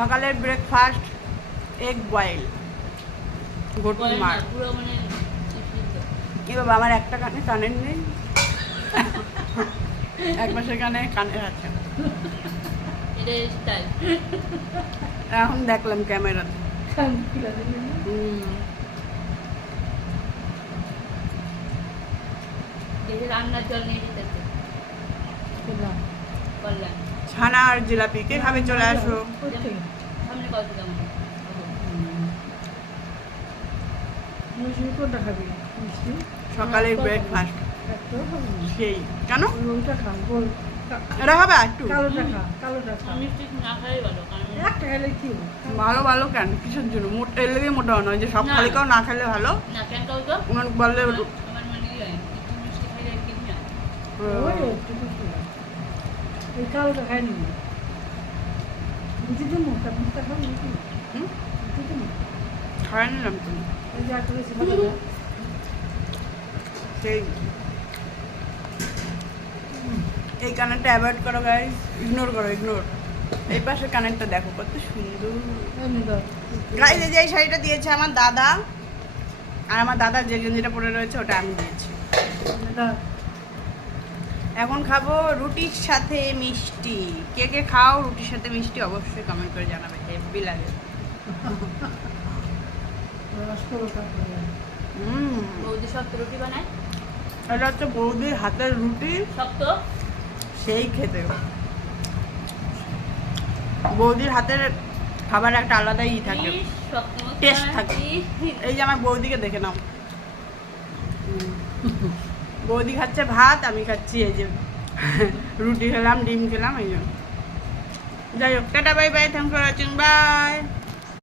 সকালের breakfast egg boil ঘটুন মার। পুরো মানে কি বাবা, আমার একটা কানে কানের নেই, এক মাসের কানে কানের আছে। এটা স্টাইল। এখন দেখলাম ক্যামেরাতে। দেখে রান্নার জল নিয়ে যেতেছে বললাম ছানা আর জিলাপি কে খাবে? চলে আসো। সামনে কত কেমন কোনটা খাবি? মিষ্টি সকালের ব্রেকফাস্ট সেই কেন ওইটা খা, গোল এটা খাবে একটু কালোটা খা, কালোটা খা। মিষ্টি না খাই ভালো কারণ একটা খেলে কি হবে? ভালো ভালো কেন কিসের জন্য? মোটা এর লেগে মোটা নয় যে সব না। খালি কেউ না খেলে ভালো। না কেন কাউ তো ওনার বললে আমার মানে ইয়ে হয়, একটু মিষ্টি খাইলে কি না ওই একটু কিছু না। এই কালোটা খাই নি বুঝি তো মুখটা মুখটা খাবো নাকি? হুম? বুঝি তো মুখ খাওয়াই নিলাম তো এই যে একটা বেশি ভালো না। সেই এই কানেরটা অ্যাভয়েড করো গাইস, ইগনোর করো, ইগনোর। এই পাশের কানেরটা দেখো কত সুন্দর এমনি দাও। গাইস। এই যে এই শাড়িটা দিয়েছে আমার দাদা, আর আমার দাদা যে গেঞ্জিটা পরে রয়েছে ওটা আমি দিয়েছি। এটা এখন খাবো রুটির সাথে মিষ্টি। কে কে খাও রুটির সাথে মিষ্টি অবশ্যই কমেন্ট করে জানাবে, হেভি লাগে। রসগোল্লা খাবো। বৌদি শক্ত রুটি বানায় এটা হচ্ছে বৌদির হাতের রুটি, শক্ত সেই খেতে। বৌদির হাতের খাবার একটা আলাদাই থাকে, শক্ত টেস্ট থাকে। এই যে আমার বৌদিকে দেখে নাও, বৌদি খাচ্ছে ভাত, আমি খাচ্ছি এই যে রুটি খেলাম, ডিম খেলাম, এই জন্য। যাই হোক, tata, bye bye, thank for watching, by.